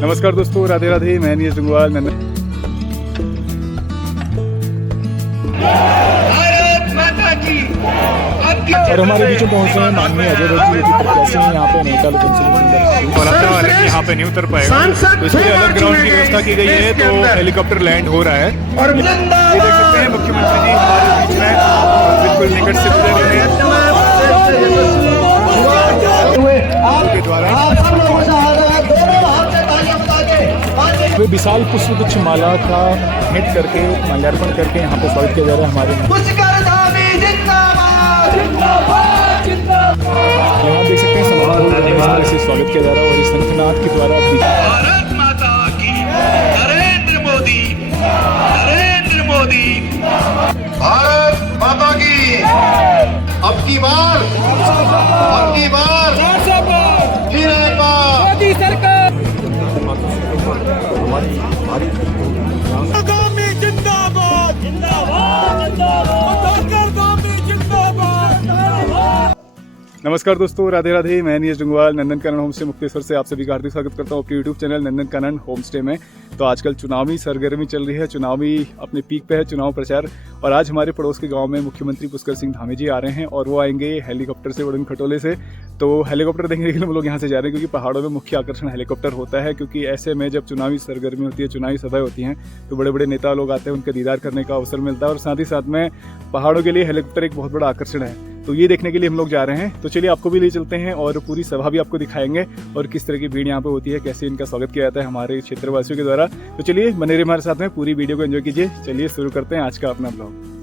नमस्कार दोस्तों, राधे राधे। मैं नीरज डंगवाल। और हमारे बीच में पहुंचे हैं माननीय अजय भट्ट जी, प्रत्याशी हैं यहाँ पे नैनीताल और यहाँ पे नहीं उतर पाएगा, तो इसलिए अलग ग्राउंड की व्यवस्था की गई है। तो हेलीकॉप्टर लैंड हो रहा है और ये देख सकते हैं मुख्यमंत्री जी हमारे बीच में बिल्कुल निकट से गुजर रहे हैं के द्वारा वे विशाल पुष्पगुच्छ माला का भेंट करके माल्यार्पण करके यहाँ पे स्वागत किया जा रहा है। हमारे यहाँ देख सकते हैं समारोह से स्वागत किया जा रहा है और इस शंखनाद के द्वारा भारत माता की, नरेंद्र मोदी, नरेंद्र मोदी, भारत माता की। अब की बार फिर एक बार मोदी सरकार। गामी जिंदाबाद, जिंदाबाद, जिंदाबाद। नमस्कार दोस्तों, राधे राधे। मैं नीरज डंगवाल नंदनकानन होम स्टे मुक्तेश्वर से आप सभी का हार्दिक स्वागत करता हूँ अपने YouTube channel Nandankanan home stay में। तो आजकल चुनावी सरगर्मी चल रही है, चुनावी अपने पीक पे है चुनाव प्रचार। और आज हमारे पड़ोस के गांव में मुख्यमंत्री पुष्कर सिंह धामी जी आ रहे हैं और वो आएंगे हेलीकॉप्टर से, वरुण खटोले से। तो हेलीकॉप्टर देखने के लिए हम लोग यहाँ से जा रहे हैं क्योंकि पहाड़ों में मुख्य आकर्षण हेलीकॉप्टर होता है। क्योंकि ऐसे में जब चुनावी सरगर्मी होती है, चुनावी सभाएं होती हैं, तो बड़े बड़े नेता लोग आते हैं, उनका दीदार करने का अवसर मिलता है। और साथ ही साथ में पहाड़ों के लिए हेलीकॉप्टर एक बहुत बड़ा आकर्षण है। तो ये देखने के लिए हम लोग जा रहे हैं। तो चलिए आपको भी ले चलते हैं और पूरी सभा भी आपको दिखाएंगे और किस तरह की भीड़ यहाँ पे होती है, कैसे इनका स्वागत किया जाता है हमारे क्षेत्रवासियों के द्वारा। तो चलिए बने रहिए हमारे साथ में, पूरी वीडियो को एंजॉय कीजिए। चलिए शुरू करते हैं आज का अपना ब्लॉग।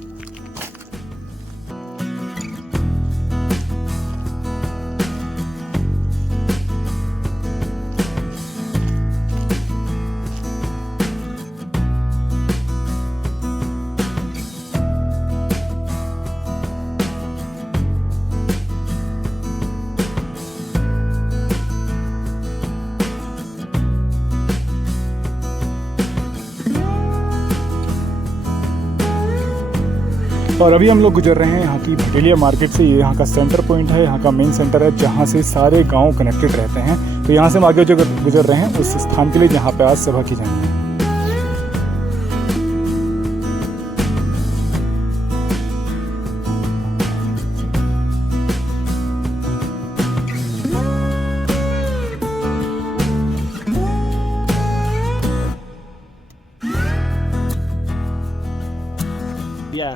और अभी हम लोग गुजर रहे हैं यहाँ की भटेलिया मार्केट से। ये यहाँ का सेंटर पॉइंट है, यहाँ का मेन सेंटर है जहाँ से सारे गांव कनेक्टेड रहते हैं। तो यहाँ से हम आगे जो गुजर रहे हैं उस स्थान के लिए जहाँ पे आज सभा की जाएगी।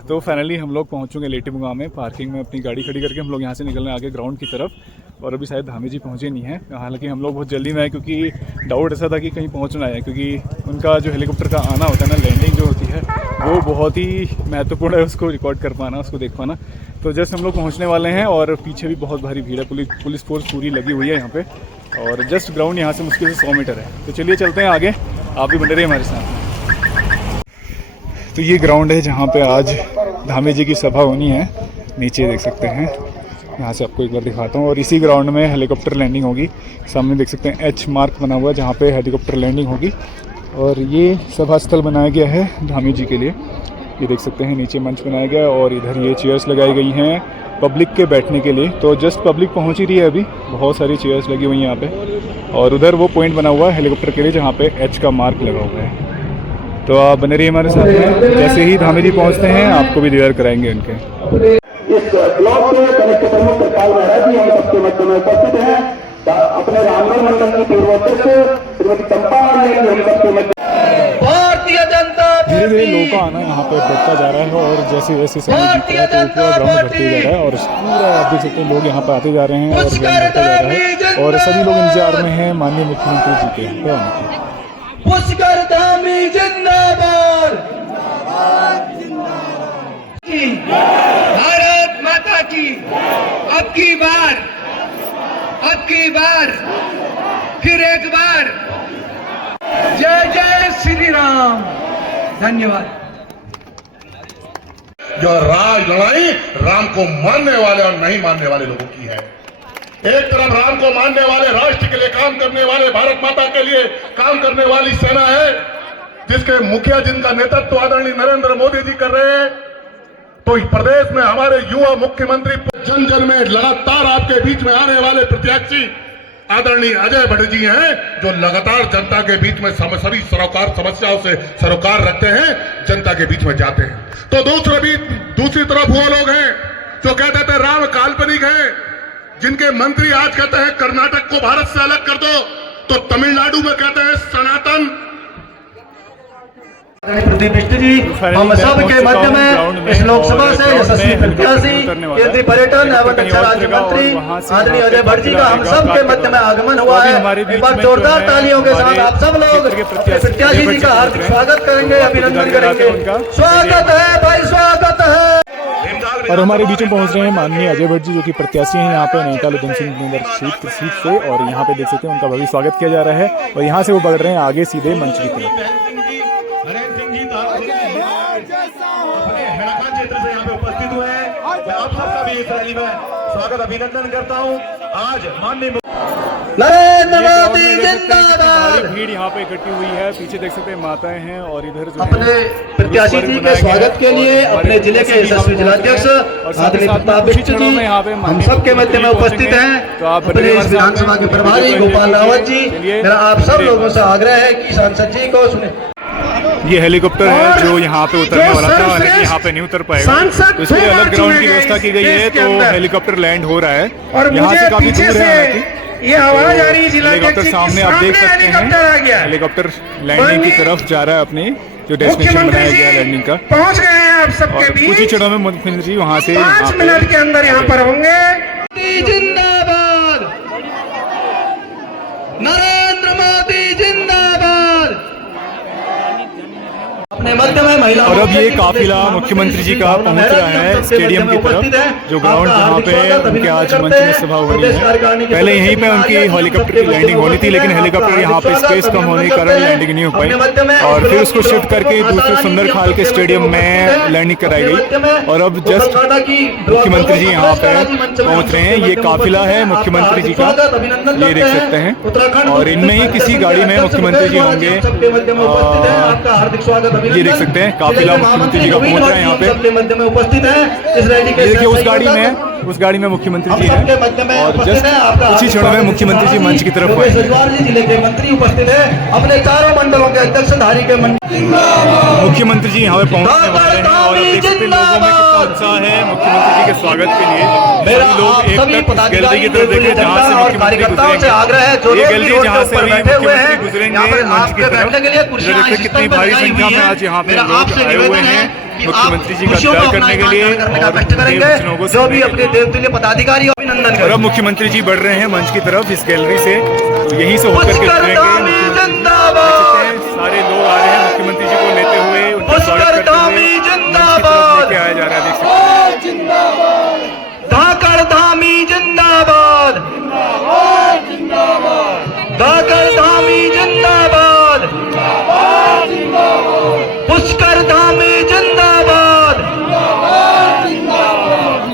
तो फाइनली हम लोग पहुँच चुके लेटिव गाँव में। पार्किंग में अपनी गाड़ी खड़ी करके हम लोग यहाँ से निकलने आगे ग्राउंड की तरफ। और अभी शायद धामी जी पहुँचे नहीं हैं, हालांकि हम लोग बहुत जल्दी में आए क्योंकि डाउट ऐसा था कि कहीं पहुँचना है। क्योंकि उनका जो हेलीकॉप्टर का आना होता है ना, लैंडिंग जो होती है, वो बहुत ही महत्वपूर्ण है, उसको रिकॉर्ड कर पाना, उसको देख पाना। तो जस्ट हम लोग पहुँचने वाले हैं और पीछे भी बहुत भारी भीड़ है, पुलिस फोर्स पूरी लगी हुई है यहाँ पर। और जस्ट ग्राउंड यहाँ से मुश्किल से 100 मीटर है। तो चलिए चलते हैं आगे, आप भी बने रहिए हमारे साथ। तो ये ग्राउंड है जहाँ पे आज धामी जी की सभा होनी है। नीचे देख सकते हैं, यहाँ से आपको एक बार दिखाता हूँ। और इसी ग्राउंड में हेलीकॉप्टर लैंडिंग होगी। सामने देख सकते हैं एच मार्क बना हुआ है जहाँ पे हेलीकॉप्टर लैंडिंग होगी। और ये सभा स्थल बनाया गया है धामी जी के लिए। ये देख सकते हैं नीचे मंच बनाया गया है और इधर ये चेयर्स लगाई गई हैं पब्लिक के बैठने के लिए। तो जस्ट पब्लिक पहुँच ही रही है अभी, बहुत सारी चेयर्स लगी हुई हैं यहाँ पे। और उधर वो पॉइंट बना हुआ है हेलीकॉप्टर के लिए जहाँ पे एच का मार्क लगा हुआ है। तो आप बने रहिए हमारे साथ में। जैसे ही धामी जी पहुँचते हैं आपको भी दीदार कराएंगे उनके। इस ब्लॉक के कनिष्ठ प्रमुख कृपाल महाराज जी हम सबके मध्य में उपस्थित हैं। अपने रामगढ़ मंडल की पूर्वाध्यक्ष श्रीमती चंपा हम सबके मध्य। भारतीय जनता धीरे धीरे लोगों का आना यहाँ पे बढ़ता जा रहा है और जैसे जैसे समय बीत रहा है तो पूरा ग्राउंड भरते जा रहा है। और पूरा आप देख सकते हैं लोग यहाँ पे आते जा रहे हैं और ग्राउंड भरता जा रहा है। और सभी लोग इंतजार में हैं माननीय मुख्यमंत्री जी के यहाँ पे आने के। पुष्कर धामी जिंदाबाद, भारत माता की। अब की बार फिर एक बार जय जय श्री राम। धन्यवाद। जो राज लड़ाई राम को मानने वाले और नहीं मानने वाले लोगों की है। एक तरफ राम को मानने वाले, राष्ट्र के लिए काम करने वाले, भारत माता के लिए काम करने वाली सेना है जिसके मुखिया जिनका नेतृत्व आदरणीय नरेंद्र मोदी जी कर रहे हैं। तो इस प्रदेश में हमारे युवा मुख्यमंत्री जन जन में लगातार आपके बीच में आने वाले प्रत्याशी आदरणीय अजय भट्ट जी हैं, जो लगातार जनता के बीच में सभी सरोकार समस्याओं से सरोकार रखते हैं, जनता के बीच में जाते हैं। तो दूसरी तरफ वो लोग हैं जो कहते थे राम काल्पनिक है, जिनके मंत्री आज कहते हैं कर्नाटक को भारत से अलग कर दो, तो तमिलनाडु में कहते हैं सनातन। प्रदीप बिष्ट जी हम सब के मध्य में इस लोकसभा से यशस्वी प्रत्याशी केंद्रीय पर्यटन एवं रक्षा राज्य मंत्री आदरणीय अजय भट्ट जी का हम सब के मध्य में आगमन हुआ है। एक बार जोरदार तालियों के साथ आप सब लोग प्रत्याशी जी का हार्दिक स्वागत करेंगे, अभिनंदन करेंगे। स्वागत है भाई, स्वागत है। और हमारे बीच में पहुंच रहे हैं माननीय अजय भट्ट जी, जो कि प्रत्याशी हैं यहाँ पे नैनीताल उधम सिंह नगर सीट से, और यहाँ पे देख सकते हैं उनका भव्य स्वागत किया जा रहा है। और यहाँ से वो बढ़ रहे हैं आगे सीधे मंच की तरफ। क्षेत्र से यहाँ पे उपस्थित हुए हैं, मैं आप सबका भी इस रैली में स्वागत अभिनंदन करता हूँ। आज माननीय नरेंद्र मोदी जिंदाबाद। भीड़ यहाँ पे इकट्ठी हुई है, पीछे देख सकते हैं माताएं हैं, और इधर जो अपने प्रत्याशी जी के स्वागत के लिए अपने जिले के यशस्वी जिलाध्यक्ष आदरणीय प्रताप बिष्ट जी हम सबके मध्य में उपस्थित हैं। अपने इस विधानसभा के प्रभारी गोपाल रावत जी, मेरा आप सब लोगों से आग्रह है कि सांसद जी को सुने। ये हेलीकॉप्टर है जो यहाँ पे उतरने वाला था, लेकिन यहाँ पे नहीं उतर पाएगा, तो इसलिए अलग ग्राउंड की व्यवस्था की गई है। तो हेलीकॉप्टर लैंड हो रहा है, यहाँ से काफी दूर है। ये आवाज आ रही है हेलीकॉप्टर सामने आप देख सकते हैं, हेलीकॉप्टर लैंडिंग की तरफ जा रहा है, अपनी जो डेस्टिनेशन बनाया गया लैंडिंग का। पहुंच गए हैं आप सबके बीच। कुछ ही क्षणों में मुख्यमंत्री जी वहाँ से 5 मिनट के अंदर यहाँ पर होंगे। जिंदाबाद, नरेंद्र मोदी जिंदाबाद। अपने मध्य में महिला और अब ये काफिला मुख्यमंत्री जी का पहुंच रहा है स्टेडियम की तरफ, जो ग्राउंड जहाँ पे उनके आज मंच में सभा होनी है। पहले यहीं पे उनकी हेलीकॉप्टर की लैंडिंग होनी थी, लेकिन हेलीकॉप्टर यहाँ पे स्पेस कम होने के कारण लैंडिंग नहीं हो पाई, और फिर उसको शिफ्ट करके दूसरे सुंदर खाल के स्टेडियम में लैंडिंग कराई गई। और अब जस्ट मुख्यमंत्री जी यहाँ पे पहुंच रहे हैं। ये काफिला है मुख्यमंत्री जी का, ये देख सकते हैं, और इनमें ही किसी गाड़ी में मुख्यमंत्री जी होंगे। ये देख सकते हैं काफिला मुख्यमंत्री जी का पहुंच रहा है यहाँ पे, मध्य में उपस्थित है। इस रैली के देखिए उस गाड़ी में मुख्यमंत्री जी हैं, और जस्ट कुछ ही क्षणों में मुख्यमंत्री जी मंच की तरफ आए। जिले के मंत्री उपस्थित है, अपने चारों मंडलों के अध्यक्ष धारी के मुख्यमंत्री जी यहाँ पे पहुंचने वाले हैं, और देख सकते हैं लोगों में कितना उत्साह है मुख्यमंत्री जी के स्वागत के लिए। सभी लोग एक तक गैलरी की तरफ देखें जहाँ से मुख्यमंत्री गुजरेंगे। ये गैलरी जहाँ से अभी मुख्यमंत्री गुजरेंगे मंच की तरफ, कितनी भारी संख्या में आज यहाँ पे लोग आए हुए हैं मुख्यमंत्री जी का दीदार करने के लिए, और जो भी अपने देवतुल्य पदाधिकारी अभिनंदन करें। और अब मुख्यमंत्री जी बढ़ रहे हैं मंच की तरफ इस गैलरी से, तो यहीं से होकर के गुजरेंगे। सारे लोग आ रहे हैं मुख्यमंत्री जी को लेते हुए, उनका स्वागत करते हुए लेके आया जा रहा है। देख सकते हैं धाकड़ धामी जिंदाबाद, धाकड़ धामी जिंदाबाद, पुष्कर धामी जिंदाबाद,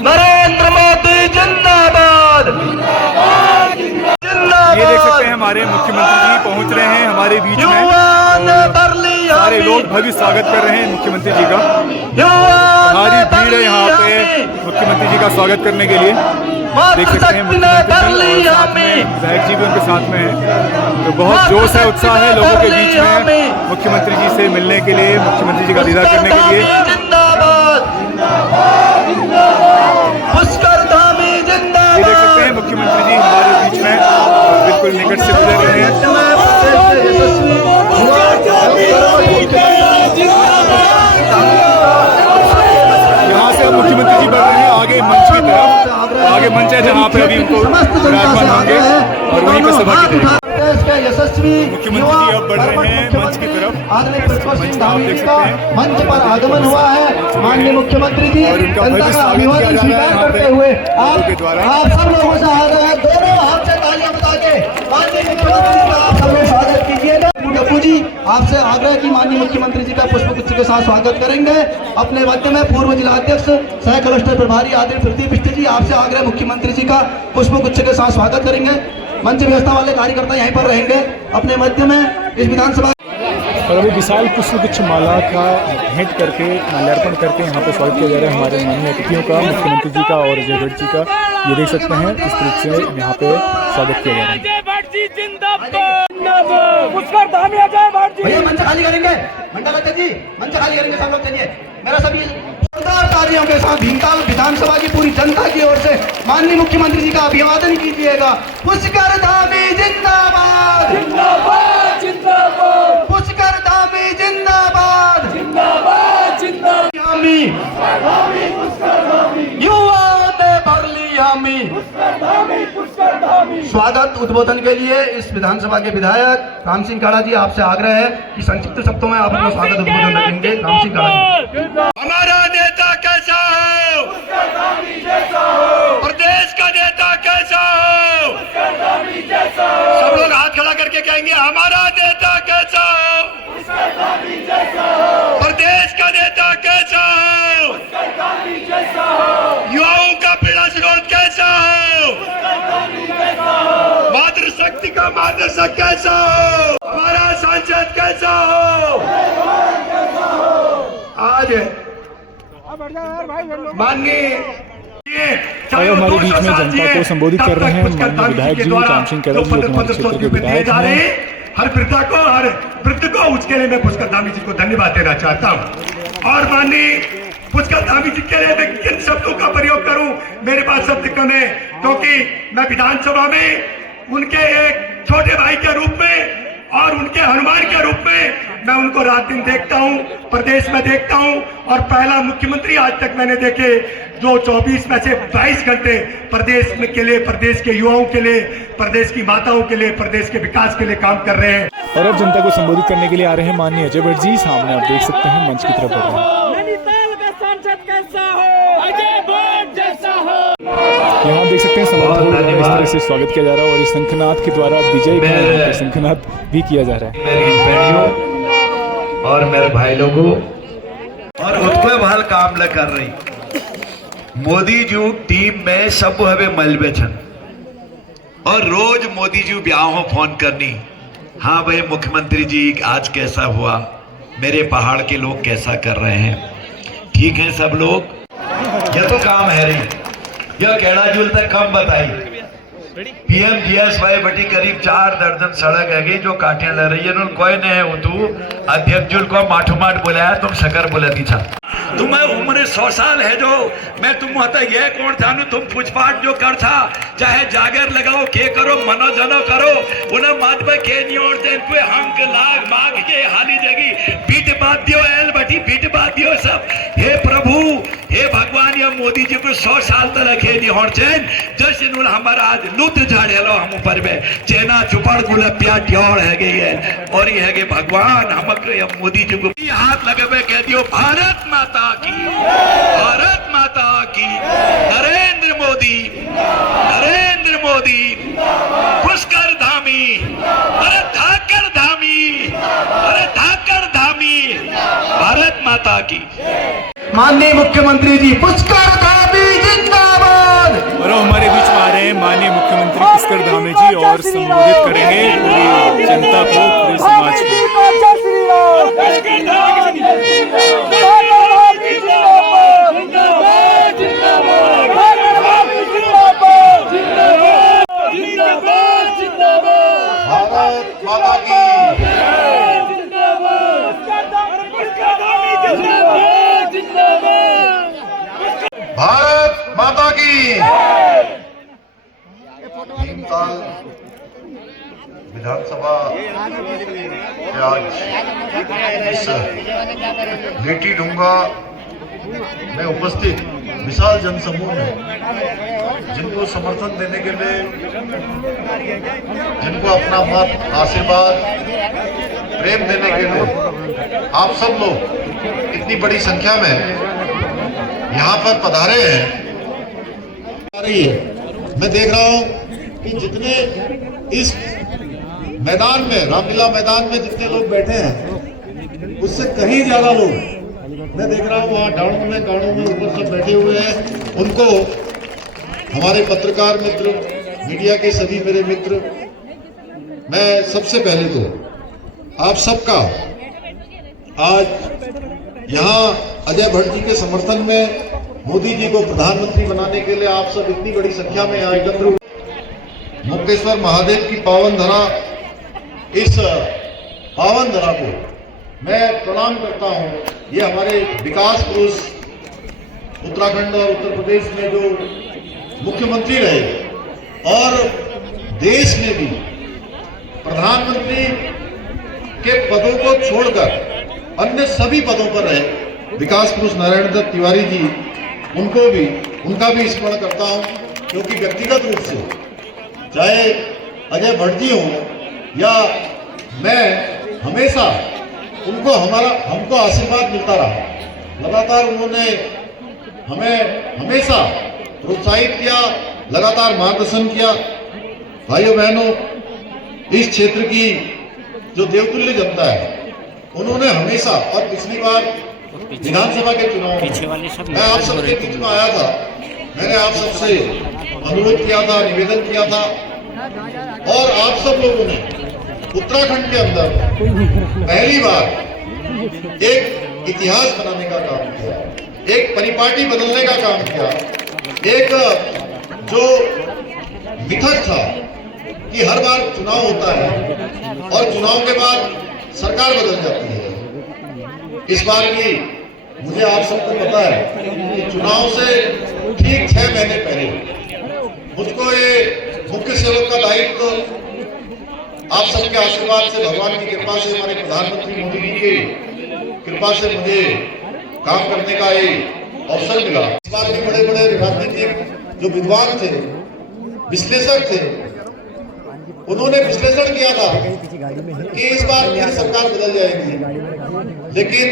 नरेंद्र मोदी जिंदाबाद, ये देख सकते हैं हमारे मुख्यमंत्री जी पहुंच रहे हैं हमारे बीच में, सारे लोग भव्य स्वागत कर रहे हैं मुख्यमंत्री जी का। हमारी भीड़ है यहाँ पे मुख्यमंत्री जी का स्वागत करने के लिए। देख सकते हैं मुख्यमंत्री जी और साथ में विधायक जी भी उनके साथ में हैं, तो बहुत जोश है, उत्साह है लोगों के बीच में मुख्यमंत्री जी से मिलने के लिए, मुख्यमंत्री जी का दीदार करने के लिए। ये देख सकते हैं मुख्यमंत्री जी हमारे बीच में बिल्कुल निकट से गुजर रहे हैं। यहाँ से अब मुख्यमंत्री जी बढ़ रहे हैं आगे मंच की तरफ, आगे मंच है जहाँ पे अभी उनको विराजमान होंगे, और वहीं पे सभा की जाएगी। मुख्यमंत्री जी अब बढ़ रहे हैं मंच की तरफ, मंच आप देख सकते हैं, मंच पर आगमन हुआ है माननीय मुख्यमंत्री जी, और उनका जनता का अभिवादन स्वीकार करते हुए आप सब लोगों से आग्रह है, दोनों हाथ से तालियां बजा के माननीय मुख्यमंत्री जी का आप सब लोग स्वागत कीजिएगा। गप्पू जी आपसे आग्रह की माननीय मुख्यमंत्री जी का पुष्पगुच्छ के साथ स्वागत करेंगे। अपने मध्य में पूर्व जिलाध्यक्ष सह क्लस्टर प्रभारी आदरणीय प्रदीप बिष्ट जी आपसे आग्रह मुख्यमंत्री जी का पुष्पगुच्छ के साथ स्वागत करेंगे। मंच व्यवस्था वाले कार्यकर्ता यहीं पर रहेंगे अपने मध्य में इस विधानसभा। और अभी विशाल पुष्पगुच्छ माला का भेंट करके माल्यार्पण करके यहाँ पे स्वागत किया जा रहा है हमारे माननीय अतिथियों का, मुख्यमंत्री जी का और अजय भट्ट जी का। ये देख सकते हैं किस तरह से यहाँ पे स्वागत किया जा रहा है। भैया मंच खाली करेंगे, मंडल अध्यक्ष जी मंच खाली करेंगे, सब लोग चलिए। मेरा सभी जोरदार तालियों के साथ भीमताल विधानसभा की पूरी जनता की ओर से माननीय मुख्यमंत्री जी का अभिवादन कीजिएगा। पुष्कर धामी जिंदाबाद, जिंदाबाद जिंदाबाद, पुष्कर धामी जिंदाबाद, जिंदाबाद जिंदाबाद, युवा ने भर ली हामी। स्वागत उद्बोधन के लिए इस विधानसभा के विधायक राम सिंह काड़ा जी, आपसे आग्रह है कि संक्षिप्त शब्दों में आप अपना स्वागत उद्बोधन रखेंगे। राम सिंह काड़ा जी। हमारा नेता कैसा हो, प्रदेश का नेता कैसा हो, सब लोग हाथ खड़ा करके कहेंगे हमारा नेता कैसा हो, प्रदेश का नेता कैसा हो, युवाओं का पीड़ा स्रोत कैसा हो, मातृशक्ति का मार्गदर्शक कैसा हो, हमारा सांसद कैसा हो। आज माननीय और हमारे बीच में जनता को संबोधित कर रहे हैं माननीय विधायक जी राम सिंह काड़ा जी, हमारे क्षेत्र के विधायक हैं। हर वृद्ध को उसके लिए मैं पुष्कर धामी जी को धन्यवाद देना चाहता हूँ। और माननीय पुष्कर धामी जी के लिए मैं किन शब्दों का प्रयोग करूं, मेरे पास शब्द कम है, क्योंकि मैं विधानसभा में उनके एक छोटे भाई के रूप में और उनके हनुमान के रूप में मैं उनको रात दिन देखता हूं, प्रदेश में देखता हूं। और पहला मुख्यमंत्री आज तक मैंने देखे जो 24 में से 22 घंटे प्रदेश में के लिए, प्रदेश के युवाओं के लिए, प्रदेश की माताओं के लिए, प्रदेश के विकास के लिए काम कर रहे हैं। और अब जनता को संबोधित करने के लिए आ रहे हैं माननीय अजय भट्ट जी, सामने आप देख सकते हैं मंच की तरफ बढ़ रहे हैं। यहाँ देख सकते हैं समर्थन इस तरह से स्वागत किया जा रहा है और इस शंखनाद के द्वारा विजय का शंखनाद भी किया जा रहा है। मेरी बहनियों और मेरे भाई लोगों और उतने भल काम ल कर रही मोदी जी टीम में सब हवे मलबे छन और रोज मोदी जी ब्याह फोन करनी, हाँ भाई मुख्यमंत्री जी आज कैसा हुआ, मेरे पहाड़ के लोग कैसा कर रहे हैं, ठीक है सब लोग। यह तो काम है रही, यह कहना जुल तक कम बताई। PMGSY बटी करीब 4 दर्जन सड़क है गई जो काटियां ले रही है, कोई नहीं है उतू अध्यक्ष जुल को माठो माठ बुलाया, तुम शकर बुलाती था। तुम्हें उम्र 100 साल है जो मैं तुम होता ये कौन था तुम पूछपाठ जो कर था, चाहे जागर लगाओ के करो मनो जनो करो, उन्हें मात में के नहीं और दिन कोई हंक लाग मांग के हाली जगी बीट बात दियो एल बटी बीट बात दियो सब। हे प्रभु हे भगवान, या मोदी जी को 100 साल तक रखे नहीं और चैन जैसे हमारा आज लुत झाड़े लो हम ऊपर में चेना चुपड़ गुलपिया ट्योर है गई है। और ये है कि भगवान हम मोदी जी को हाथ लगे कह दियो भारत माता की, भारत माता की, नरेंद्र मोदी, नरेंद्र मोदी, पुष्कर धामी, अरे धाकर धामी, अरे धाकर धामी, भारत माता की। माननीय मुख्यमंत्री जी पुष्कर धामी जिंदाबाद। और हमारे बीच में आ रहे हैं माननीय मुख्यमंत्री पुष्कर धामी जी और संबोधित करेंगे पूरी जनता को, पूरे समाज को। भारत माता की, भारत माता की। भीमताल विधानसभा के आज इस लेटी ढूंगा में उपस्थित विशाल जनसमूह में जिनको समर्थन देने के लिए, जिनको अपना मत आशीर्वाद प्रेम देने के लिए आप सब लोग इतनी बड़ी संख्या में यहाँ पर पधारे हैं। आ रही है, मैं देख रहा हूँ कि जितने इस मैदान में, रामलीला मैदान में जितने लोग बैठे हैं उससे कहीं ज्यादा लोग मैं देख रहा हूँ वहाँ डाणों में गाड़ों में ऊपर सब बैठे हुए हैं। उनको हमारे पत्रकार मित्र, मीडिया के सभी मेरे मित्र, मैं सबसे पहले तो आप सबका आज यहाँ अजय भट्ट जी के समर्थन में मोदी जी को प्रधानमंत्री बनाने के लिए आप सब इतनी बड़ी संख्या में यहाँ एकत्र हुए। मुक्तेश्वर महादेव की पावन धरा, इस पावन धरा को मैं प्रणाम करता हूँ। ये हमारे विकास पुरुष उत्तराखंड और उत्तर प्रदेश में जो मुख्यमंत्री रहे और देश में भी प्रधानमंत्री के पदों को छोड़कर अन्य सभी पदों पर रहे विकास पुरुष नारायण दत्त तिवारी जी, उनका भी स्मरण करता हूं, क्योंकि व्यक्तिगत रूप से चाहे अजय भट्ट जी हों या मैं, हमेशा हमको आशीर्वाद मिलता रहा। लगातार उन्होंने हमें हमेशा प्रोत्साहित किया, लगातार मार्गदर्शन किया। भाइयों बहनों, इस क्षेत्र की जो देवतुल्य जनता है, उन्होंने हमेशा, और पिछली बार विधानसभा के चुनाव में मैं आप सबके बीच में आया था, मैंने आप सबसे अनुरोध किया था, निवेदन किया था, और आप सब लोगों ने उत्तराखंड के अंदर पहली बार एक इतिहास बनाने का काम किया, एक परिपाटी बदलने का काम किया। एक जो मिथक था कि हर बार चुनाव होता है और चुनाव के बाद सरकार बदल जाती है, इस बार भी मुझे आप सबको पता है कि चुनाव से ठीक 6 महीने पहले मुझको ये मुख्य सेवक का दायित्व आप सबके आशीर्वाद से, भगवान की कृपा से, हमारे प्रधानमंत्री मोदी जी की कृपा से मुझे काम करने का ये अवसर मिला। इस बार भी बड़े बड़े राजनीतिक जो विद्वान थे, विश्लेषक थे, उन्होंने विश्लेषण किया था कि इस बार फिर सरकार बदल जाएगी, लेकिन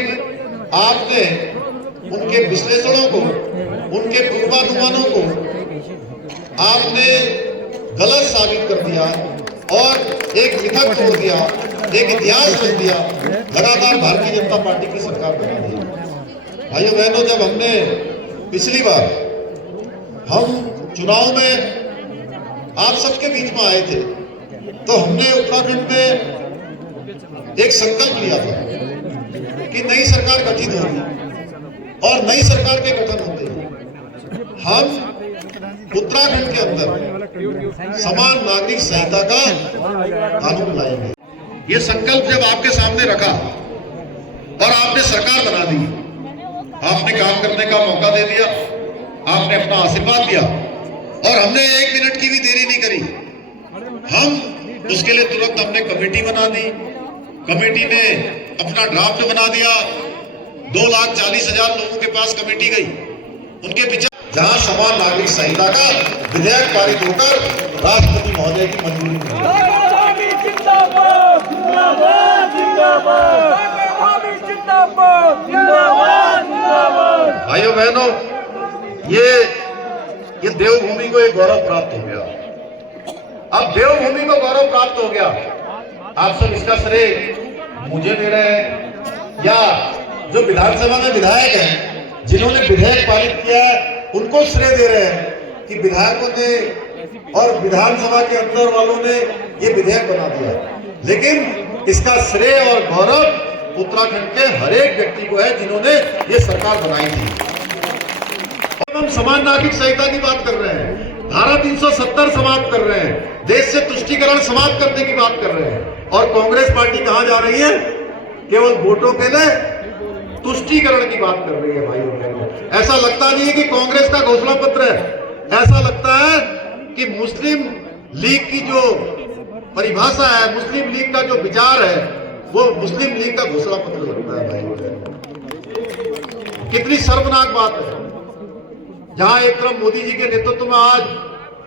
आपने उनके विश्लेषणों को, उनके पूर्वानुमानों को आपने गलत साबित कर दिया और एक मिथक छोड़ दिया, एक इतिहास बन दिया, लगातार भारतीय जनता पार्टी की सरकार बना दी। भाइयों बहनों, जब हमने पिछली बार हम चुनाव में आप सबके बीच में आए थे, तो हमने उत्तराखंड में एक संकल्प लिया था कि नई सरकार गठित होगी और नई सरकार के गठन होते हम उत्तराखंड के अंदर समान नागरिक संहिता का कानून लाएंगे। ये संकल्प जब आपके सामने रखा और आपने सरकार बना दी, आपने काम करने का मौका दे दिया, आपने अपना आशीर्वाद दिया और हमने 1 मिनट की भी देरी नहीं करी। हम उसके लिए तुरंत हमने कमेटी बना दी। कमेटी ने अपना ड्राफ्ट बना दिया। 2,40,000 लोगों के पास कमेटी गई, उनके विचार, जहां समान नागरिक संहिता का विधेयक पारित होकर राष्ट्रपति महोदय की मंजूरी मिली। भाइयों बहनों, ये देवभूमि को एक गौरव प्राप्त हो गया। अब देवभूमि को गौरव प्राप्त हो गया, आप सब इसका श्रेय मुझे दे रहे हैं या जो विधानसभा में विधायक हैं जिन्होंने विधेयक पारित किया है उनको श्रेय दे रहे हैं कि विधायकों ने और विधानसभा के अंदर वालों ने ये विधेयक बना दिया। लेकिन इसका श्रेय और गौरव उत्तराखंड के हर एक व्यक्ति को है जिन्होंने ये सरकार बनाई थी। हम समान नागरिक संहिता की बात कर रहे हैं, धारा 370 समाप्त कर रहे हैं, देश से तुष्टीकरण समाप्त करने की बात कर रहे हैं, और कांग्रेस पार्टी कहां जा रही है? केवल वोटों के लिए तुष्टीकरण की बात कर रही है। भाइयों बहनों, ऐसा लगता नहीं है कि कांग्रेस का घोषणा पत्र है, ऐसा लगता है कि मुस्लिम लीग की जो परिभाषा है, मुस्लिम लीग का जो विचार है, वो मुस्लिम लीग का घोषणा पत्र लगता है। भाइयों बहनों, कितनी शर्मनाक बात है। जहां एक तरफ मोदी जी के नेतृत्व में आज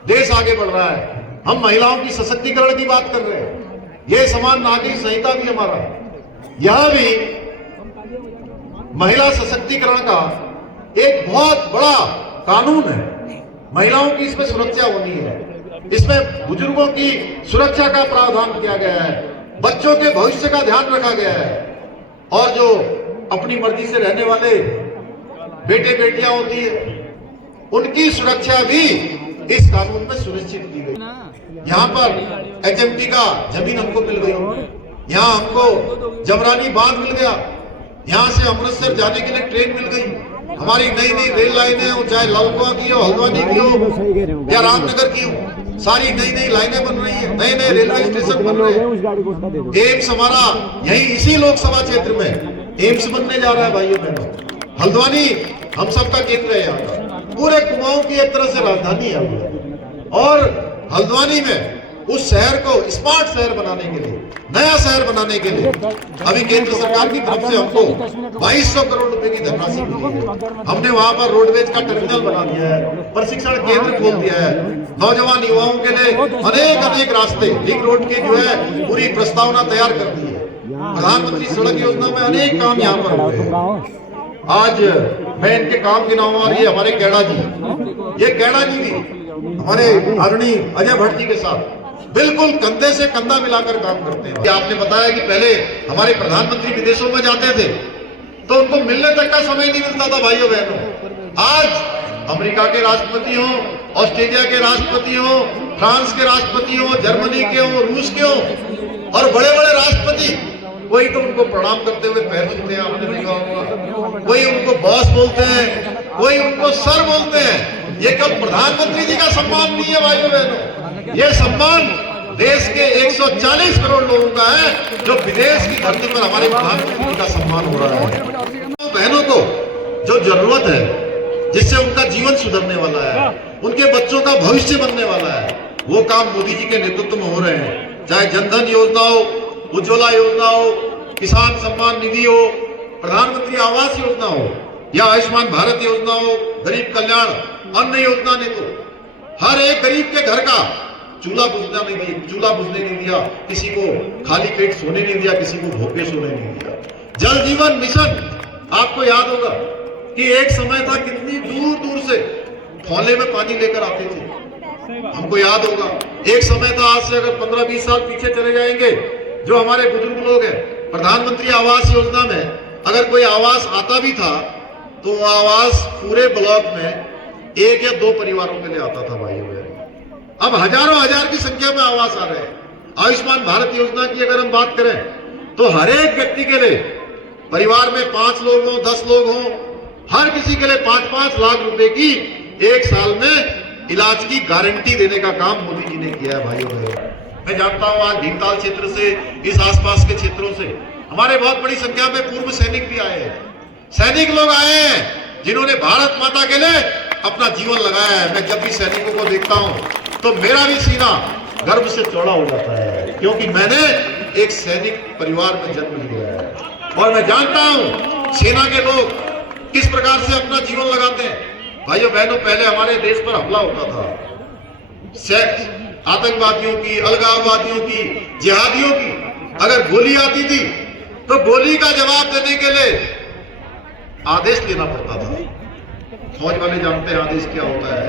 देश आगे बढ़ रहा है, हम महिलाओं की सशक्तिकरण की बात कर रहे हैं। ये समान नागरिक संहिता भी हमारा, यह भी महिला सशक्तिकरण का एक बहुत बड़ा कानून है। महिलाओं की इसमें सुरक्षा होनी है, इसमें बुजुर्गों की सुरक्षा का प्रावधान किया गया है, बच्चों के भविष्य का ध्यान रखा गया है, और जो अपनी मर्जी से रहने वाले बेटे बेटियां होती है उनकी सुरक्षा भी इस कानून में सुनिश्चित की गई। यहाँ पर एचएमटी का जमीन हमको मिल गई, यहाँ हमको जमरानी बांध मिल गया, यहाँ से अमृतसर जाने के लिए ट्रेन मिल गई, हमारी नई नई रेल लाइनें हो, चाहे ललकुआ की हो, हल्द्वानी की हो या रामनगर की हो, सारी नई नई लाइनें बन रही है, नए नए रेलवे स्टेशन बन रहे हैं। एम्स हमारा यही इसी लोकसभा क्षेत्र में एम्स बनने जा रहा है भाइयों बहनों। हल्द्वानी हम सबका केंद्र है, यहाँ का पूरे कुमाऊं की एक तरह से राजधानी है। और हल्द्वानी में उस शहर को स्मार्ट शहर बनाने के लिए, नया शहर बनाने के लिए अभी केंद्र सरकार की तरफ से हमको 2200 करोड़ रुपए की धनराशि मिली है। हमने वहां पर रोडवेज का टर्मिनल बना दिया है, प्रशिक्षण केंद्र खोल दिया है, नौजवान युवाओं के लिए अनेक रास्ते, लिंक रोड के जो है पूरी प्रस्तावना तैयार कर दी है। प्रधानमंत्री सड़क योजना में अनेक काम यहाँ पर हुए हैं। आज मैं इनके काम गिनाऊंगा, और ये हमारे कैडा जी, ये कैडा जी भी हमारे आदरणीय अजय भट्ट जी के साथ बिल्कुल कंधे से कंधा मिलाकर काम करते हैं। आपने बताया कि पहले हमारे प्रधानमंत्री विदेशों में जाते थे तो उनको मिलने तक का समय नहीं मिलता था भाइयों बहनों। आज अमेरिका के राष्ट्रपति हो, ऑस्ट्रेलिया के राष्ट्रपति हो, फ्रांस के राष्ट्रपति हो, जर्मनी के हो, रूस के हो, और बड़े बड़े राष्ट्रपति, कोई तो उनको प्रणाम करते हुए पैर छूते हैं, आपने देखा होगा, कोई उनको बॉस बोलते हैं, कोई उनको सर बोलते हैं। ये कब प्रधानमंत्री जी का सम्मान नहीं है भाइयों बहनों, ये सम्मान देश के 140 करोड़ लोगों का है, जो विदेश की धरती पर हमारे प्रधानमंत्री का सम्मान हो रहा है। बहनों को जो जरूरत है, जिससे उनका जीवन सुधरने वाला है, उनके बच्चों का भविष्य बनने वाला है, वो काम मोदी जी के नेतृत्व में हो रहे हैं। चाहे जनधन योजना हो, उज्ज्वला योजना हो, किसान सम्मान निधि हो, प्रधानमंत्री आवास योजना हो, या आयुष्मान भारत योजना हो, गरीब कल्याण अन्न योजना ने तो हर एक गरीब के घर का चूल्हा बुझने नहीं दिया, किसी को खाली पेट सोने नहीं दिया, किसी को भूखे सोने नहीं दिया। जल जीवन मिशन, आपको याद होगा कि एक समय था कितनी दूर दूर से फौले में पानी लेकर आते थे, हमको याद होगा। एक समय था, आज से अगर 15-20 साल पीछे चले जाएंगे, जो हमारे बुजुर्ग लोग हैं, प्रधानमंत्री आवास योजना में अगर कोई आवास आता भी था तो वो आवास पूरे ब्लॉक में 1 या 2 परिवारों के लिए आता था भाइयों बहनों। अब हजारों हजार की संख्या में आवास आ रहे हैं। आयुष्मान भारत योजना की अगर हम बात करें तो हर एक व्यक्ति के लिए, परिवार में 5 लोग हों, 10 लोग हों, हर किसी के लिए 5-5 लाख रुपए की 1 साल में इलाज की गारंटी देने का काम मोदी जी ने किया है भाइयों बहनों। मैं जानता हूं आज भीमताल क्षेत्र से, इस आसपास के क्षेत्रों से हमारे बहुत बड़ी संख्या में पूर्व सैनिक भी आए हैं। सैनिक लोग आए हैं जिन्होंने भारत माता के लिए अपना जीवन लगाया है। मैं जब भी सैनिकों को देखता हूं तो मेरा भी सीना गर्व से चौड़ा हो जाता है, क्योंकि मैंने एक सैनिक परिवार में जन्म लिया है और मैं जानता हूं सेना के लोग किस प्रकार से अपना जीवन लगाते हैं। भाइयों बहनों, पहले हमारे देश पर हमला होता था, आतंकवादियों की, अलगाववादियों की, जिहादियों की अगर गोली आती थी तो गोली का जवाब देने के लिए आदेश लेना पड़ता था। फौज वाले जानते हैं आदेश क्या होता है।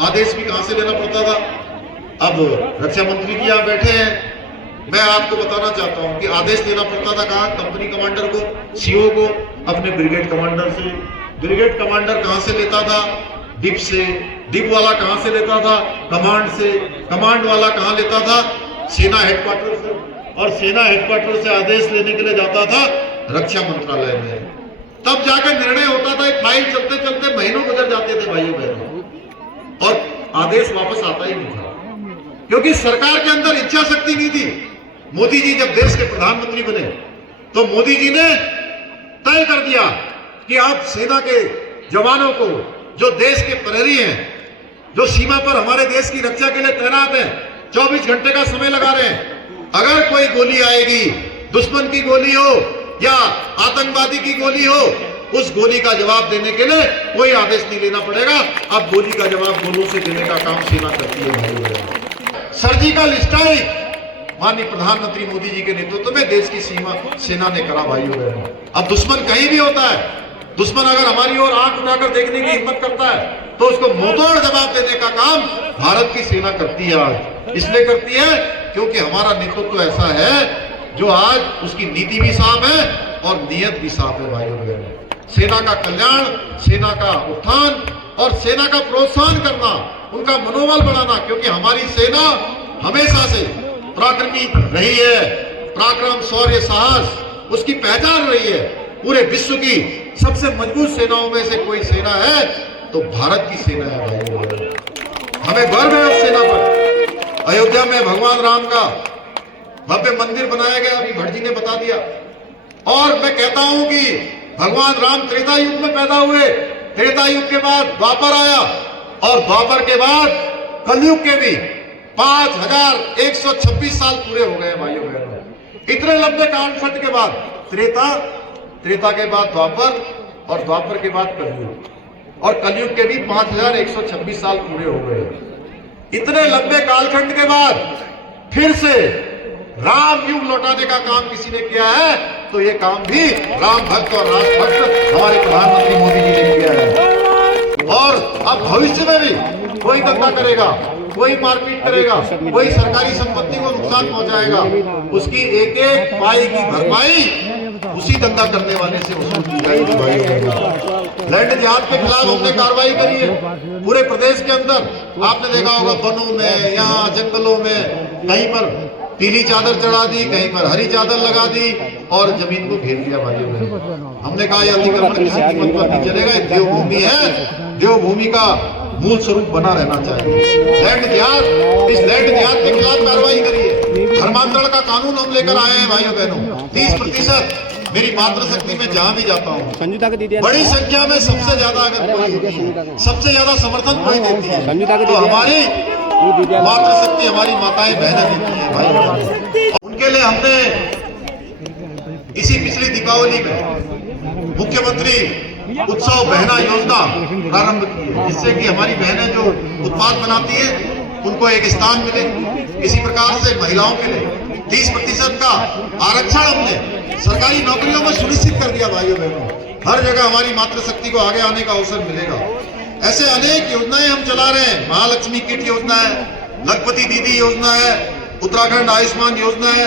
आदेश भी कहां से लेना पड़ता था। अब रक्षा मंत्री जी यहाँ बैठे हैं, मैं आपको बताना चाहता हूं कि आदेश लेना पड़ता था कहां, कंपनी कमांडर को, सीओ को, अपने ब्रिगेड कमांडर से। ब्रिगेड कमांडर कहां से लेता था, डिप से। डिप वाला कहां से लेता था, कमांड से। कमांड वाला कहां लेता था, सेना हेडक्वार्टर से। और सेना हेडक्वार्टर से आदेश लेने के लिए जाता था रक्षा मंत्रालय में। तब जाकर निर्णय होता था। एक फाइल चलते चलते महीनों गुजर जाते थे भाइयों बहनों, और आदेश वापस आता ही नहीं था, क्योंकि सरकार के अंदर इच्छा शक्ति नहीं थी। मोदी जी जब देश के प्रधानमंत्री बने तो मोदी जी ने तय कर दिया कि आप सेना के जवानों को, जो देश के प्रहरी हैं, जो सीमा पर हमारे देश की रक्षा के लिए तैनात हैं, 24 घंटे का समय लगा रहे हैं। अगर कोई गोली आएगी, दुश्मन की गोली हो या आतंकवादी की गोली हो, उस गोली का जवाब देने के लिए कोई आदेश नहीं लेना पड़ेगा। अब गोली का जवाब गोलों से देने का काम सेना करती है भाई। सर्जिकल स्ट्राइक माननीय प्रधानमंत्री मोदी जी के नेतृत्व में देश की सेना ने करा भाइयों बहनों। अब दुश्मन कहीं भी होता है, दुश्मन अगर हमारी ओर आंख उठाकर देखने की हिम्मत करता है तो उसको मुंहतोड़ जवाब देने का काम भारत की सेना करती है। आज इसलिए करती है क्योंकि हमारा नेतृत्व ऐसा है जो आज उसकी नीति भी साफ है और नियत भी साफ है भाइयों बहनों। सेना का कल्याण, सेना का उत्थान और सेना का प्रोत्साहन करना, उनका मनोबल बढ़ाना, क्योंकि हमारी सेना हमेशा से पराक्रमी रही है। पराक्रम, शौर्य, साहस उसकी पहचान रही है। पूरे विश्व की सबसे मजबूत सेनाओं में से कोई सेना है तो भारत की सेना है भाई। हमें गर्व है उस सेना पर। अयोध्या में भगवान राम का भव्य मंदिर बनाया गया, अभी भट्ट जी ने बता दिया। और मैं कहता हूं कि भगवान राम त्रेता युग में पैदा हुए, त्रेता युग के बाद द्वापर आया और द्वापर के बाद कलयुग के भी 5126 साल पूरे हो गए भाइयों बहनों। इतने लंबे कालखंड के बाद त्रेता, त्रेता के बाद द्वापर और द्वापर के बाद कलयुग और कलयुग के भी 5126 साल पूरे हो गए। इतने लंबे कालखंड के बाद फिर से राम युग लौटाने का काम किसी ने किया है तो ये काम भी राम भक्त और राष्ट्र भक्त हमारे प्रधानमंत्री मोदी जी ने किया है। और अब भविष्य में भी कोई दंगा करेगा, कोई मारपीट करेगा, कोई सरकारी संपत्ति को नुकसान पहुंचाएगा, उसकी एक एक पाई की भरपाई उसी दंगा करने वाले से वसूल की जाएगी भाई। लैंड जिहाद के खिलाफ हमने कार्रवाई करी है पूरे प्रदेश के अंदर। आपने देखा होगा वनों में, यहाँ जंगलों में कहीं पर पीली चादर चढ़ा दी, कहीं पर हरी चादर लगा दी और जमीन को घेर दिया भाइयों ने। हमने कहा यह अतिक्रमण किसी कीमत पर नहीं चलेगा, देवभूमि है, देवभूमि का मूल स्वरूप बना रहना चाहिए। लैंड जिहाद, इस लैंड जिहाद के खिलाफ कार्रवाई करिए। धर्मांतरण का कानून हम लेकर आए हैं भाइयों बहनों। 30% मेरी मातृशक्ति में जहां भी जाता हूँ बड़ी संख्या में सबसे ज्यादा अगर कोई सबसे ज्यादा समर्थन कोई देती है तो हमारी मातृशक्ति, हमारी माताएं बहनें देती है भाई। उनके लिए हमने इसी पिछली दीपावली में मुख्यमंत्री उत्सव बहना योजना प्रारंभ की है, जिससे कि हमारी बहनें जो उत्पाद बनाती है उनको एक स्थान मिले। इसी प्रकार से महिलाओं के लिए 30% का आरक्षण हमने सरकारी नौकरियों में सुनिश्चित कर दिया भाइयों बहनों। हर जगह हमारी मातृशक्ति को आगे आने का अवसर मिलेगा। ऐसे अनेक योजनाएं हम चला रहे हैं। महालक्ष्मी किट योजना है, लखपति दीदी योजना है, उत्तराखंड आयुष्मान योजना है,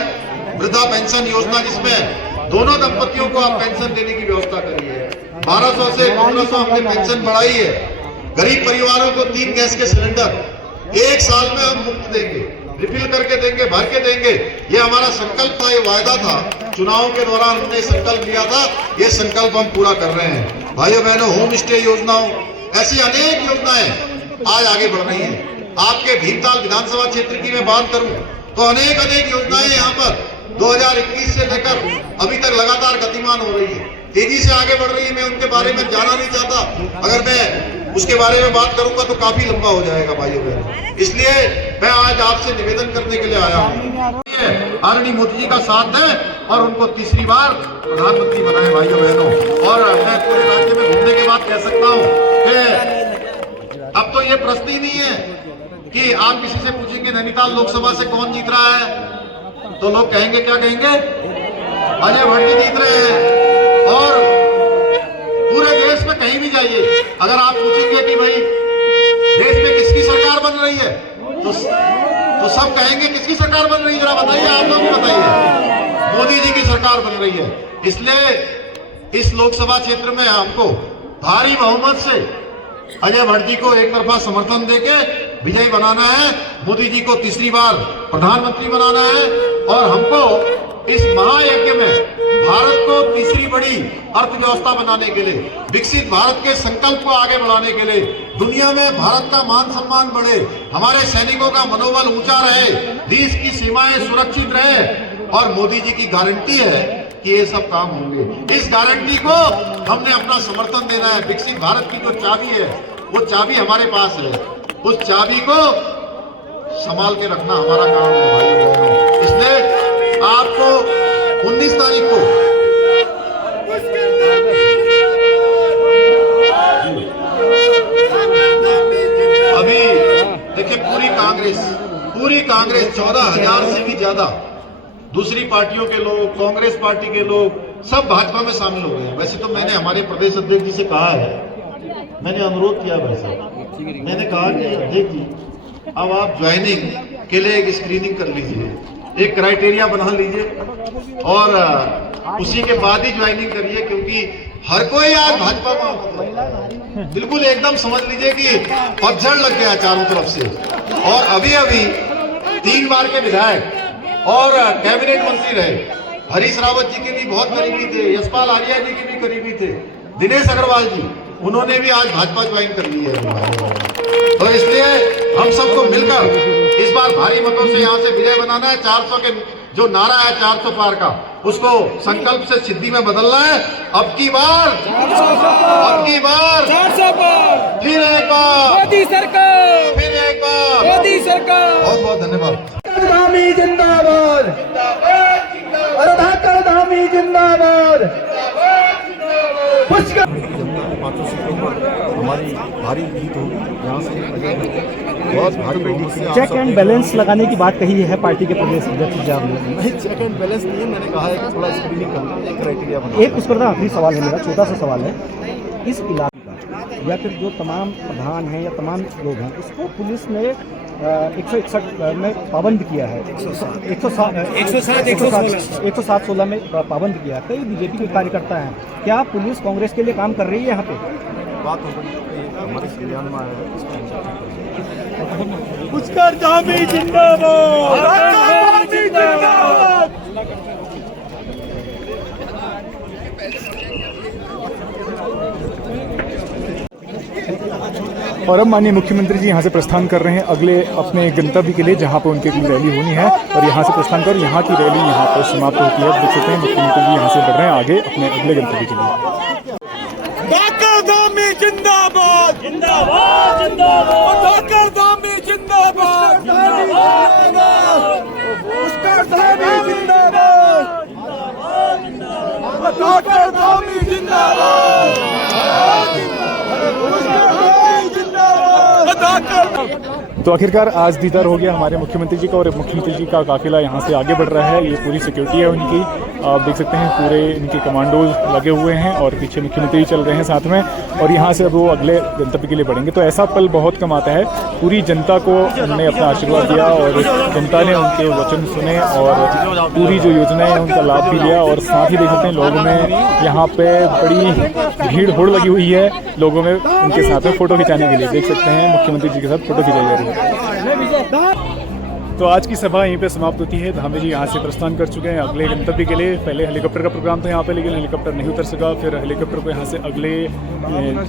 वृद्धा पेंशन योजना जिसमें दोनों दंपतियों को आप पेंशन देने की व्यवस्था करी है। 1200 से 1500 हमने पेंशन बढ़ाई है। गरीब परिवारों को 3 गैस के सिलेंडर 1 साल में हम मुफ्त देंगे, रिफिल करके देंगे, भर के देंगे। ये हमारा संकल्प था, ये वायदा था, चुनाव के दौरान हमने संकल्प लिया था, ये संकल्प हम पूरा कर रहे हैं भाइयों बहनों। होम स्टे योजनाओं, ऐसी अनेक योजनाएं आज आगे बढ़ रही हैं। आपके भीमताल विधानसभा क्षेत्र की मैं बात करूं तो अनेक योजनाएं यहाँ पर 2021 से लेकर अभी तक लगातार गतिमान हो रही है, तेजी से आगे बढ़ रही है। मैं उनके बारे में जाना नहीं चाहता, अगर मैं उसके बारे में बात करूंगा तो काफी लंबा हो जाएगा भाइयों बहनों। इसलिए मैं आज आपसे निवेदन करने के लिए आया हूँ, आदरणीय मोदी जी का साथ दें और उनको तीसरी बार प्रधानमंत्री बनाए भाइयों बहनों। और मैं पूरे राज्य में घूमने के बाद कह सकता हूँ कि अब तो ये प्रश्न ही नहीं है कि आप किसी से पूछेंगे नैनीताल लोकसभा से कौन जीत रहा है तो लोग कहेंगे, क्या कहेंगे, अजय भट्ट जी जीत रहे हैं। और पूरे देश में कहीं भी जाइए, अगर आप पूछेंगे कि भाई देश में किसकी सरकार बन रही है तो सब कहेंगे किसकी सरकार बन रही है, जरा बताइए, आप लोग भी बताइए। मोदी जी की सरकार बन रही है। इसलिए इस लोकसभा क्षेत्र में हमको भारी बहुमत से अजय भट्ट जी को एक तरफा समर्थन देके विजयी बनाना है, मोदी जी को तीसरी बार प्रधानमंत्री बनाना है और हमको इस महायज्ञ में भारत को तीसरी बड़ी अर्थव्यवस्था बनाने के लिए, विकसित भारत के संकल्प को आगे बढ़ाने के लिए, दुनिया में भारत का मान सम्मान बढ़े, हमारे सैनिकों का मनोबल ऊंचा रहे, देश की सीमाएं सुरक्षित रहे और मोदी जी की गारंटी है कि ये सब काम होंगे। इस गारंटी को हमने अपना समर्थन देना है। विकसित भारत की जो चाबी है वो चाबी हमारे पास है, उस चाबी को संभाल के रखना हमारा काम है भाइयों बहनों। इसलिए आपको 19 तारीख को अभी देखिए पूरी कांग्रेस 14,000 से भी ज्यादा दूसरी पार्टियों के लोग, कांग्रेस पार्टी के लोग सब भाजपा में शामिल हो गए हैं। वैसे तो मैंने हमारे प्रदेश अध्यक्ष जी से कहा है, मैंने अनुरोध किया भाई साहब, मैंने कहा कि अध्यक्ष जी अब आप ज्वाइनिंग के लिए एक स्क्रीनिंग कर लीजिए, एक क्राइटेरिया बना लीजिए और उसी के बाद ही ज्वाइनिंग करिए, क्योंकि हर कोई आज भाजपा में बिल्कुल एकदम समझ लीजिए कि पतझड़ लग गया चारों तरफ से। और अभी 3 बार के विधायक और कैबिनेट मंत्री रहे, हरीश रावत जी के भी बहुत करीबी थे, यशपाल आर्या जी के भी करीबी थे, दिनेश अग्रवाल जी, उन्होंने भी आज भाजपा ज्वाइन कर ली है। तो इसलिए हम सबको मिलकर इस बार भारी मतों से यहाँ से विजय बनाना है। 400 के जो नारा है 400 पार का, उसको संकल्प से सिद्धि में बदलना है। अब की बार 400 पार, फिर एक बार मोदी सरकार, फिर एक बार मोदी सरकार। बहुत बहुत धन्यवाद। धामी जिंदाबाद, अरे धाकड़ धामी जिंदाबाद। पुष्कर 500 सीटों पर हमारी भारी जीत होगी। यहाँ से बहुत भारी बहुमत से चेक एंड बैलेंस लगाने की बात कही है पार्टी के प्रदेश अध्यक्ष साहब ने। नहीं, चेक एंड बैलेंस नहीं है, मैंने कहा है कि थोड़ा स्क्रीनिंग करना, एक क्राइटेरिया बना। एक उस पर ना आखिरी सवाल है मेरा, छोटा सा सवाल है। इस इलाके का या फिर जो तमाम प्रधान हैं या तमाम लोग हैं, उसको पुलिस ने 161 में पाबंद किया है, 107-16 में पाबंद किया है। कई बीजेपी के कार्यकर्ता हैं, क्या पुलिस कांग्रेस के लिए काम कर रही है यहाँ पे? बात हो गई हमारे संज्ञान में आया है, इसको पुष्कर धामी जिंदाबाद, जिंदाबाद। और अब माननीय मुख्यमंत्री जी यहाँ से प्रस्थान कर रहे हैं अगले अपने गंतव्य के लिए, जहाँ पर उनकी अगली रैली होनी है। और यहाँ से प्रस्थान कर यहाँ की रैली यहाँ पर समाप्त होती है। देख सकते हैं मुख्यमंत्री जी यहाँ से बढ़ रहे हैं आगे अपने अगले गंतव्य के लिए। धाकड़ धामी जिंदाबाद, जिंदाबाद, जिंदाबाद। धाकड़ धामी जिंदाबाद, जिंदाबाद। पुष्कर धामी जिंदाबाद, धाकड़ धामी जिंदाबाद, तो आखिरकार आज दीदार हो गया हमारे मुख्यमंत्री जी का, और मुख्यमंत्री जी का काफिला यहाँ से आगे बढ़ रहा है। ये पूरी सिक्योरिटी है उनकी, आप देख सकते हैं पूरे इनके कमांडोज लगे हुए हैं और पीछे मुख्यमंत्री चल रहे हैं साथ में। और यहाँ से अब वो अगले गंतव्य के लिए बढ़ेंगे। तो ऐसा पल बहुत कम आता है। पूरी जनता को उन्होंने अपना आशीर्वाद दिया और जनता ने उनके वचन सुने और पूरी जो योजनाएं हैं उनका लाभ भी लिया। और साथ ही देख सकते हैं लोगों में यहाँ पे बड़ी भीड़ होड़ लगी हुई है लोगों में उनके साथ में फोटो खिंचाने के लिए। देख सकते हैं मुख्यमंत्री जी के साथ फोटो खिंचाई जा रही है। तो आज की सभा यहीं पे समाप्त होती है। धामी जी यहाँ से प्रस्थान कर चुके हैं अगले गंतव्य के लिए। पहले हेलीकॉप्टर का प्रोग्राम था यहाँ पे, लेकिन हेलीकॉप्टर नहीं उतर सका। फिर हेलीकॉप्टर को यहाँ से अगले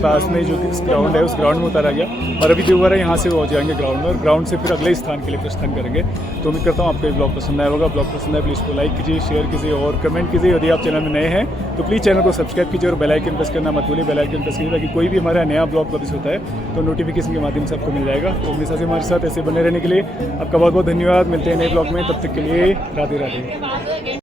पास में जो ग्राउंड है उस ग्राउंड में उतारा गया और अभी दोबारा यहाँ से वो जाएंगे ग्राउंड में और ग्राउंड से फिर अगले स्थान के लिए प्रस्थान करेंगे। तो उम्मीद करता हूँ आपको ये ब्लॉग पसंद आया होगा। ब्लॉग पसंद आए प्लीज़ को लाइक कीजिए, शेयर कीजिए और कमेंट कीजिए। यदि आप चैनल में नए हैं तो प्लीज़ चैनल को सब्सक्राइब कीजिए और बेल आइकन प्रेस करना मत भूलिए। बेल आइकन प्रेस कीजिए ताकि कोई भी हमारा नया ब्लॉग पब्लिश होता है तो नोटिफिकेशन के माध्यम से आपको मिल जाएगा। तो हमेशा से हमारे साथ ऐसे बने रहने के लिए आपका बहुत बहुत धन्यवाद। मिलते हैं नए ब्लॉग में, तब तक के लिए राधे राधे।